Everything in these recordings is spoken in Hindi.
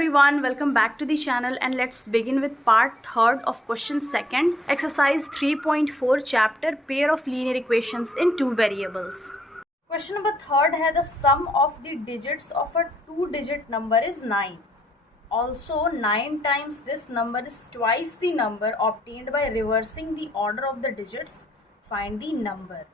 everyone, welcome back to the channel and let's begin with part 3rd of question 2nd, exercise 3.4 chapter pair of linear equations in two variables. Question number 3rd है the sum of the digits of a 2-digit number is 9. Also 9 times this number is twice the number obtained by reversing the order of the digits. Find the number.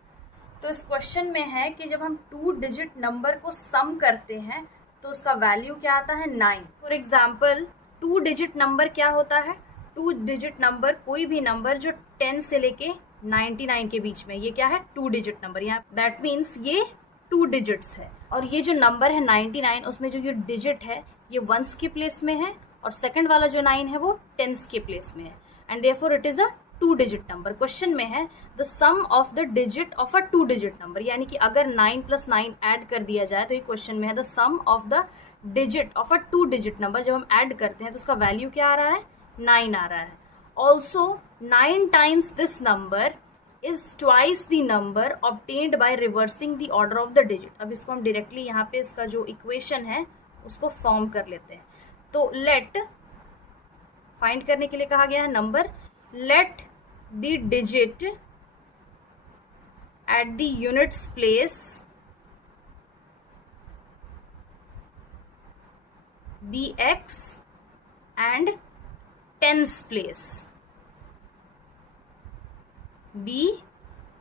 तो इस क्वेश्चन में है कि जब हम 2-digit नंबर को सम करते हैं तो उसका वैल्यू क्या आता है 9. फॉर एग्जाम्पल 2-digit नंबर क्या होता है? 2-digit नंबर कोई भी नंबर जो 10 से लेके 99 के बीच में, ये क्या है? 2-digit number. यहाँ दैट मीन्स ये 2 digits है. और ये जो नंबर है 99, उसमें जो ये डिजिट है ये वंस के प्लेस में है और सेकंड वाला जो 9 है वो टेंस के प्लेस में है. And therefore it is a 2-digit number. Question में है the sum of the digit of a 2-digit number, यानी कि अगर 9 + 9 ऐड कर दिया जाए तो ये क्वेश्चन में है the sum of the digit of a 2-digit number. जब हम ऐड करते हैं तो उसका वैल्यू क्या आ रहा है? 9 आ रहा है. Also 9 times this number is twice the number obtained by reversing the order of the digit. अब इसको हम डायरेक्टली यहाँ पे इसका जो इक्वेशन है उसको फॉर्म कर लेते हैं. तो लेट फाइंड करने के लिए कहा गया है number. Let the digit at the units place be x and tens place be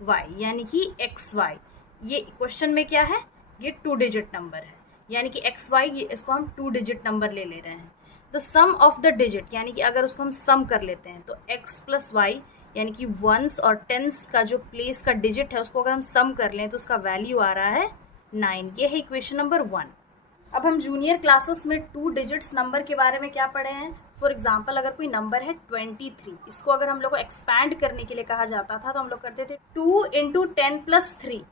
y, यानी कि xy. ये क्वेश्चन में क्या है? ये 2-digit नंबर है, यानी कि xy, ये इसको हम 2-digit नंबर ले रहे हैं. The sum of the digit, यानी कि अगर उसको हम सम कर लेते हैं तो x + y, यानी कि वंस और टेंस का जो प्लेस का डिजिट है उसको अगर हम सम कर लें तो उसका वैल्यू आ रहा है 9. ये है इक्वेशन नंबर 1. अब हम जूनियर क्लासेस में 2 digits नंबर के बारे में क्या पढ़े हैं? फॉर एग्जाम्पल अगर कोई नंबर है 23, इसको अगर हम लोग को एक्सपैंड करने के लिए कहा जाता था तो हम लोग करते थे 2 × 10 + 3.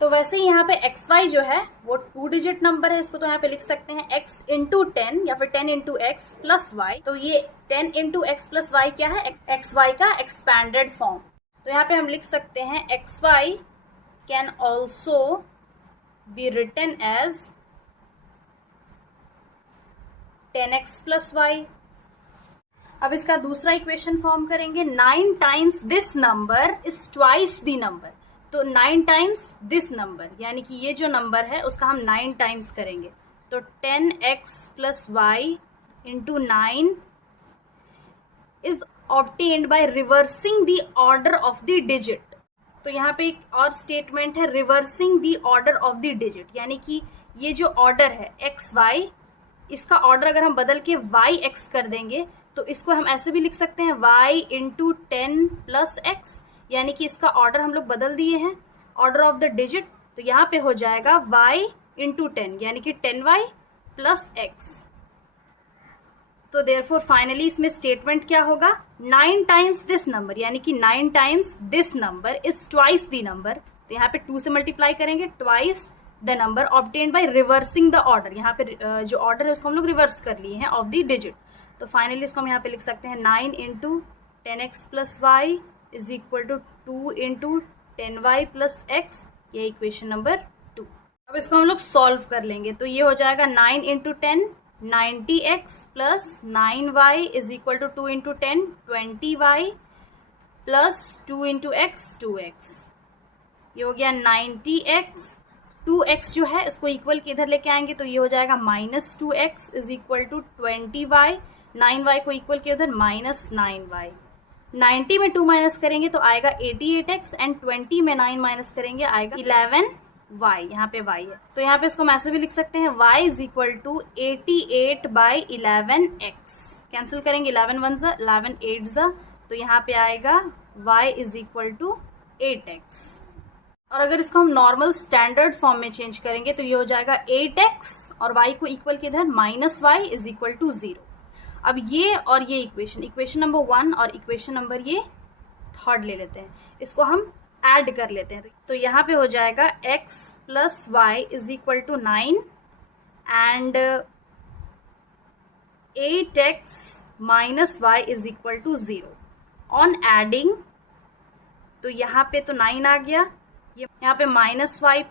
तो वैसे ही यहाँ पे xy जो है वो 2-digit नंबर है. इसको तो यहाँ पे लिख सकते हैं x × 10 या फिर 10 × x + y. तो ये 10 × x + y क्या है? xy का एक्सपैंडेड फॉर्म. तो यहाँ पे हम लिख सकते हैं xy can also be written as 10x + y. अब इसका दूसरा इक्वेशन फॉर्म करेंगे. 9 times this number is twice the number. तो 9 टाइम्स दिस नंबर, यानी कि ये जो नंबर है उसका हम 9 टाइम्स करेंगे. तो 10x + y × 9 is obtained by reversing the order of the digit. तो यहाँ पे एक और स्टेटमेंट है, reversing the order of the digit, यानी कि ये जो ऑर्डर है एक्स वाई, इसका ऑर्डर अगर हम बदल के वाई एक्स कर देंगे तो इसको हम ऐसे भी लिख सकते हैं y × 10 + x, यानी कि इसका ऑर्डर हम लोग बदल दिए हैं, ऑर्डर ऑफ द डिजिट. तो यहाँ पे हो जाएगा y × 10, यानी कि 10y + x. तो देयरफॉर फाइनली इसमें स्टेटमेंट क्या होगा? 9 टाइम्स दिस नंबर, यानी कि 9 times this number is twice the number. तो यहाँ पे 2 से मल्टीप्लाई करेंगे, twice the number obtained by reversing the order. यहाँ पे जो ऑर्डर है उसको हम लोग रिवर्स कर लिए हैं ऑफ द डिजिट. तो फाइनली इसको हम यहाँ पे लिख सकते हैं 9 × 10x + y is equal to 2 × 10y + x. ये इक्वेशन नंबर 2. अब इसको हम लोग सॉल्व कर लेंगे. तो ये हो जाएगा 9 × 10 90x + 9y is equal to 2 × 10 20y + 2 × x 2x. ये हो गया 90x. 2x जो है इसको इक्वल के इधर लेके आएंगे तो ये हो जाएगा -2x is equal to 20y. 9y को इक्वल के उधर -9y. 90 में 2 माइनस करेंगे तो आएगा 88x एंड 20 में 9 माइनस करेंगे आएगा 11y. यहाँ पे y है तो यहाँ पे इसको हम ऐसे भी लिख सकते हैं y is equal to 88/11x. Cancel करेंगे 11 1 ज़ा 11 8 ज़ा, तो यहाँ पे आएगा y is equal to 8x. और अगर इसको हम नॉर्मल स्टैंडर्ड फॉर्म में चेंज करेंगे तो ये हो जाएगा 8x और y को इक्वल के इधर -y इज इक्वल टू 0. अब ये और ये इक्वेशन नंबर 1 और इक्वेशन नंबर ये 3rd ले लेते हैं, इसको हम ऐड कर लेते हैं. तो यहाँ पे हो जाएगा x + y is equal to 9 and 8x - y is equal to 0. On adding तो यहाँ पे तो 9 आ गया, ये यहाँ पे -y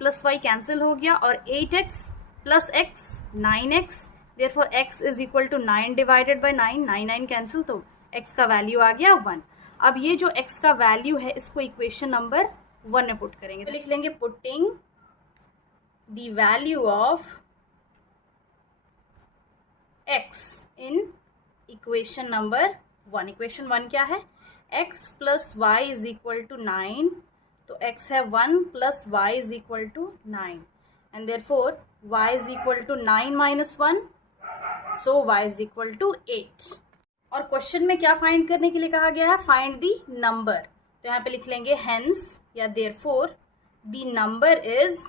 + y कैंसिल हो गया और 8x + x 9x therefore x is equal to 9 divided by 9, 9 cancel, तो x का वैल्यू आ गया 1। अब ये जो x का वैल्यू है इसको इक्वेशन नंबर 1 में पुट करेंगे, तो लिख लेंगे putting the value of x in equation number 1। Equation 1 क्या है, x plus Y is equal to 9, तो x है 1 plus Y is equal to 9 and therefore y is equal to 9 minus 1, so y is equal to 8। और क्वेश्चन में क्या फाइंड करने के लिए कहा गया है, फाइंड द नंबर, तो यहाँ पे लिख लेंगे हेंस या therefore the number is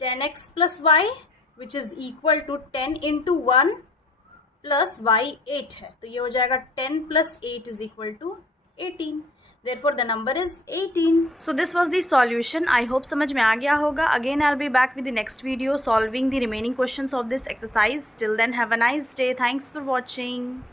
10x plus y which is equal to 10 into 1 plus y 8 है, तो ये हो जाएगा 10 plus 8 is equal to 18। Therefore the number is 18. So this was the solution. I hope समझ में आ गया होगा. Again I'll be back with the next video solving the remaining questions of this exercise. Till then have a nice day. Thanks for watching.